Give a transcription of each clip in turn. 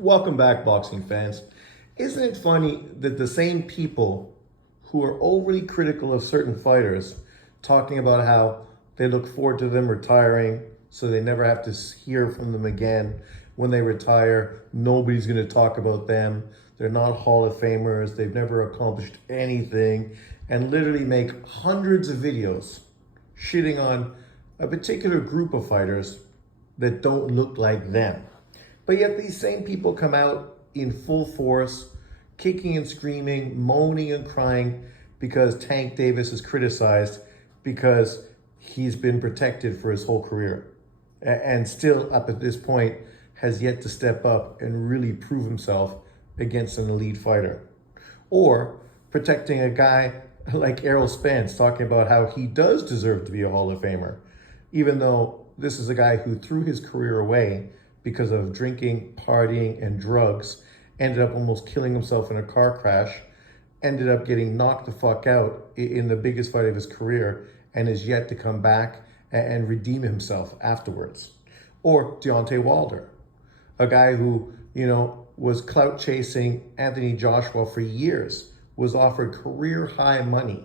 Welcome back, boxing fans. Isn't it funny that the same people who are overly critical of certain fighters, talking about how they look forward to them retiring so they never have to hear from them again when they retire, nobody's going to talk about them, they're not Hall of Famers, they've never accomplished anything, and literally make hundreds of videos shitting on a particular group of fighters that don't look like them. But yet these same people come out in full force, kicking and screaming, moaning and crying because Tank Davis is criticized because he's been protected for his whole career. And still up at this point has yet to step up and really prove himself against an elite fighter. Or protecting a guy like Errol Spence, talking about how he does deserve to be a Hall of Famer, even though this is a guy who threw his career away because of drinking, partying, and drugs, ended up almost killing himself in a car crash, ended up getting knocked the fuck out in the biggest fight of his career, and is yet to come back and redeem himself afterwards. Or Deontay Wilder, a guy who, was clout chasing Anthony Joshua for years, was offered career high money,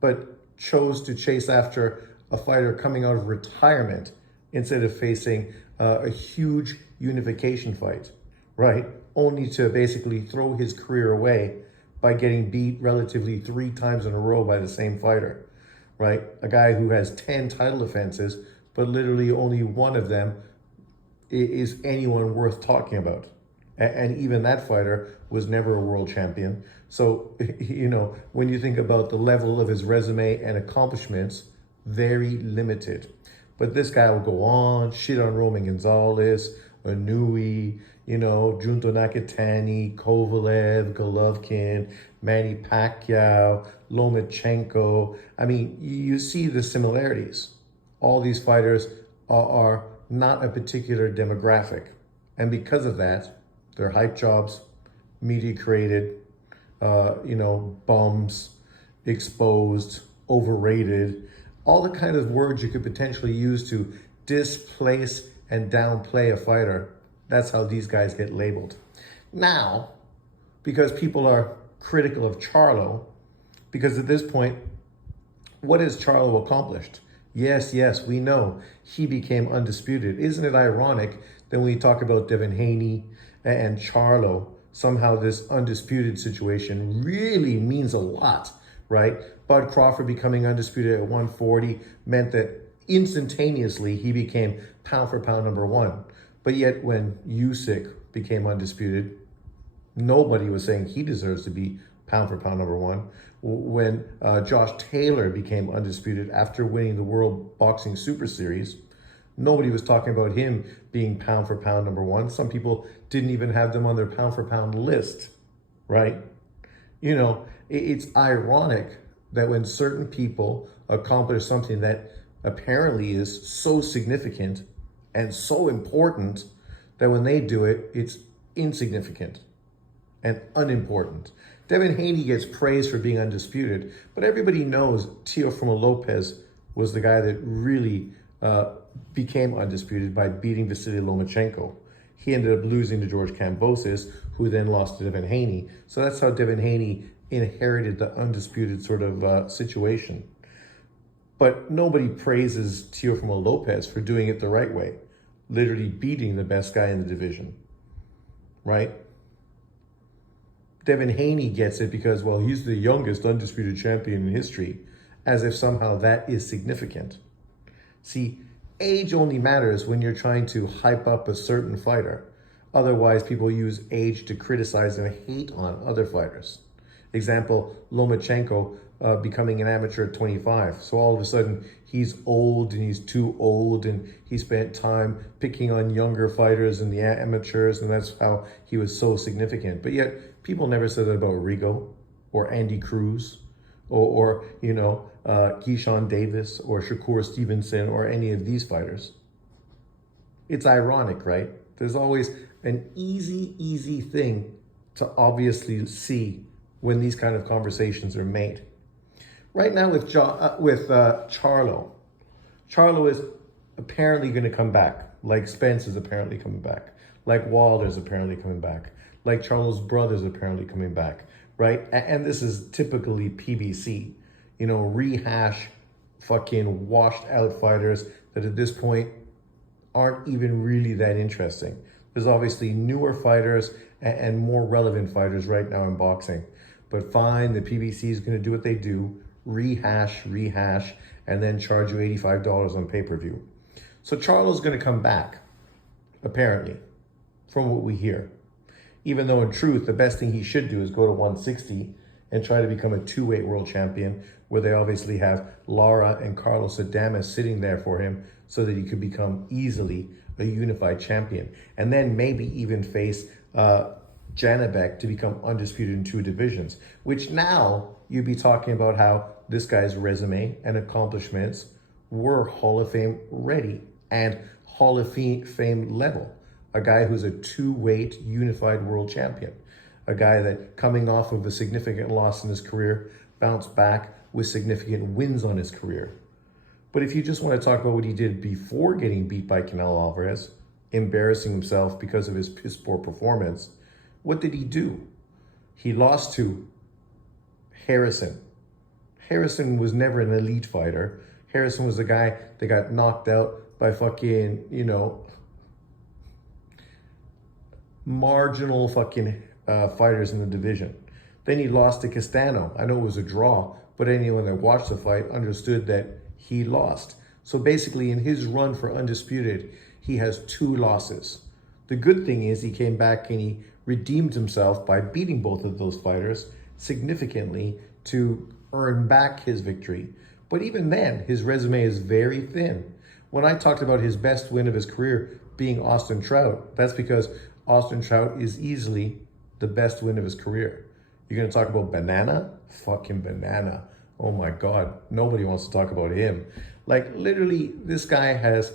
but chose to chase after a fighter coming out of retirement instead of facing a huge unification fight, right? Only to basically throw his career away by getting beat relatively 3 times in a row by the same fighter, right? A guy who has 10 title defenses, but literally only one of them is anyone worth talking about. And even that fighter was never a world champion. So, when you think about the level of his resume and accomplishments, very limited. But this guy will go on, shit on Roman Gonzalez, Inouye, Junto Nakatani, Kovalev, Golovkin, Manny Pacquiao, Lomachenko. I mean, you see the similarities. All these fighters are not a particular demographic. And because of that, they're hype jobs, media created, bums, exposed, overrated, all the kind of words you could potentially use to displace and downplay a fighter. That's how these guys get labeled. Now, because people are critical of Charlo, because at this point, what has Charlo accomplished? Yes, we know he became undisputed. Isn't it ironic that when we talk about Devin Haney and Charlo, somehow this undisputed situation really means a lot, right? Bud Crawford becoming undisputed at 140 meant that instantaneously he became pound for pound number 1. But yet when Usyk became undisputed, nobody was saying he deserves to be pound for pound number 1. When Josh Taylor became undisputed after winning the World Boxing Super Series, nobody was talking about him being pound for pound number 1. Some people didn't even have them on their pound for pound list, right? It's ironic that when certain people accomplish something that apparently is so significant and so important, that when they do it, it's insignificant and unimportant. Devin Haney gets praised for being undisputed, but everybody knows Teofimo Lopez was the guy that really became undisputed by beating Vasily Lomachenko. He ended up losing to George Kambosos, who then lost to Devin Haney. So that's how Devin Haney inherited the undisputed sort of situation. But nobody praises Teofimo Lopez for doing it the right way, literally beating the best guy in the division, right? Devin Haney gets it because, well, he's the youngest undisputed champion in history, as if somehow that is significant. See, age only matters when you're trying to hype up a certain fighter. Otherwise, people use age to criticize and hate on other fighters. Example, Lomachenko becoming an amateur at 25. So all of a sudden, he's old and he's too old and he spent time picking on younger fighters and the amateurs, and that's how he was so significant. But yet, people never said that about Rigo or Andy Cruz or Keyshawn Davis or Shakur Stevenson or any of these fighters. It's ironic, right? There's always an easy thing to obviously see when these kind of conversations are made. Right now with Charlo is apparently going to come back, like Spence is apparently coming back, Like Wilder's apparently coming back. Like Charlo's brother's apparently coming back, right? And this is typically PBC, rehash fucking washed out fighters that at this point aren't even really that interesting. There's obviously newer fighters and more relevant fighters right now in boxing. But fine, the PBC is going to do what they do, rehash, and then charge you $85 on pay-per-view. So Charlo's going to come back, apparently, from what we hear. Even though in truth, the best thing he should do is go to 160 and try to become a two-weight world champion, where they obviously have Lara and Carlos Adames sitting there for him so that he could become easily a unified champion. And then maybe even face Janabek to become undisputed in two divisions, which now you'd be talking about how this guy's resume and accomplishments were Hall of Fame ready and Hall of Fame level. A guy who's a two-weight unified world champion. A guy that, coming off of a significant loss in his career, bounced back with significant wins on his career. But if you just want to talk about what he did before getting beat by Canelo Alvarez, embarrassing himself because of his piss poor performance, what did he do? He lost to Harrison. Harrison was never an elite fighter. Harrison was the guy that got knocked out by fucking, marginal fucking fighters in the division. Then he lost to Castano. I know it was a draw, but anyone that watched the fight understood that he lost. So basically, in his run for undisputed, he has 2 losses. The good thing is he came back and he redeemed himself by beating both of those fighters significantly to earn back his victory. But even then, his resume is very thin. When I talked about his best win of his career being Austin Trout, that's because Austin Trout is easily the best win of his career. You're going to talk about Banana? Fucking Banana. Oh my God. Nobody wants to talk about him. Like, literally, this guy has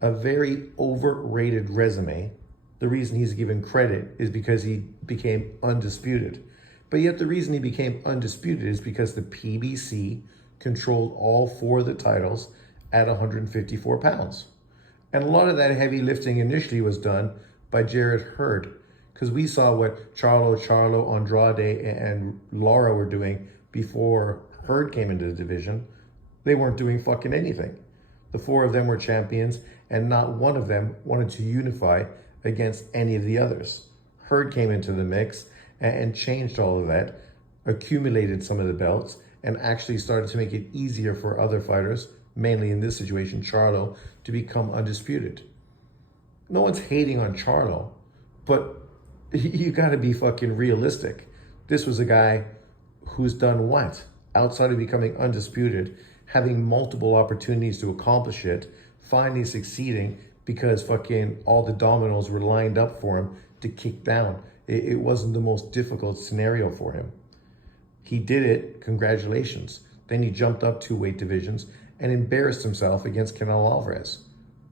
a very overrated resume. The reason he's given credit is because he became undisputed. But yet the reason he became undisputed is because the PBC controlled all 4 of the titles at 154 pounds. And a lot of that heavy lifting initially was done by Jarrett Hurd, because we saw what Charlo, Andrade, and Lara were doing before Hurd came into the division. They weren't doing fucking anything. The 4 of them were champions, and not one of them wanted to unify against any of the others. Hurd came into the mix and changed all of that, accumulated some of the belts, and actually started to make it easier for other fighters, mainly in this situation, Charlo, to become undisputed. No one's hating on Charlo, but you gotta be fucking realistic. This was a guy who's done what? Outside of becoming undisputed, having multiple opportunities to accomplish it, finally succeeding because fucking all the dominoes were lined up for him to kick down. It wasn't the most difficult scenario for him. He did it, congratulations. Then he jumped up 2 weight divisions and embarrassed himself against Canelo Alvarez.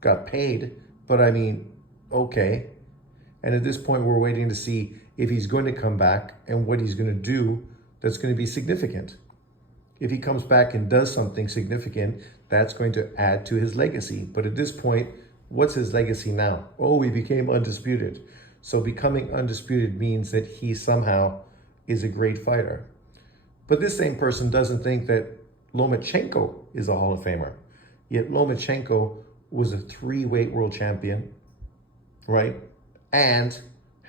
Got paid, but I mean, okay. And at this point, we're waiting to see if he's going to come back and what he's going to do that's going to be significant. If he comes back and does something significant, that's going to add to his legacy. But at this point, what's his legacy now? Oh, he became undisputed. So becoming undisputed means that he somehow is a great fighter. But this same person doesn't think that Lomachenko is a Hall of Famer. Yet Lomachenko was a 3-weight world champion, right? And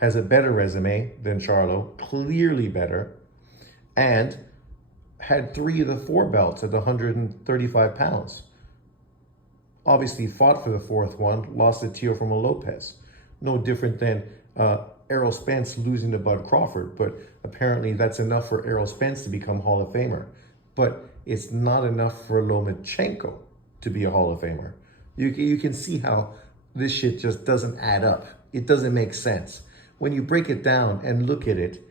has a better resume than Charlo, clearly better, and had 3 of the 4 belts at 135 pounds. Obviously fought for the 4th one, lost to Teofimo Lopez. No different than Errol Spence losing to Bud Crawford, but apparently that's enough for Errol Spence to become Hall of Famer. But it's not enough for Lomachenko to be a Hall of Famer. You can see how this shit just doesn't add up. It doesn't make sense. When you break it down and look at it,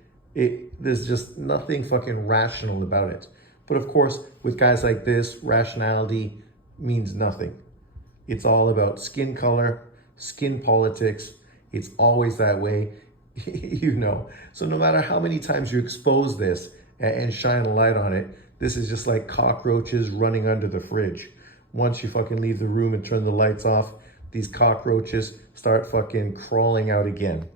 there's just nothing fucking rational about it. But of course, with guys like this, rationality means nothing. It's all about skin color, skin politics. It's always that way, So no matter how many times you expose this and shine a light on it, this is just like cockroaches running under the fridge. Once you fucking leave the room and turn the lights off, these cockroaches start fucking crawling out again.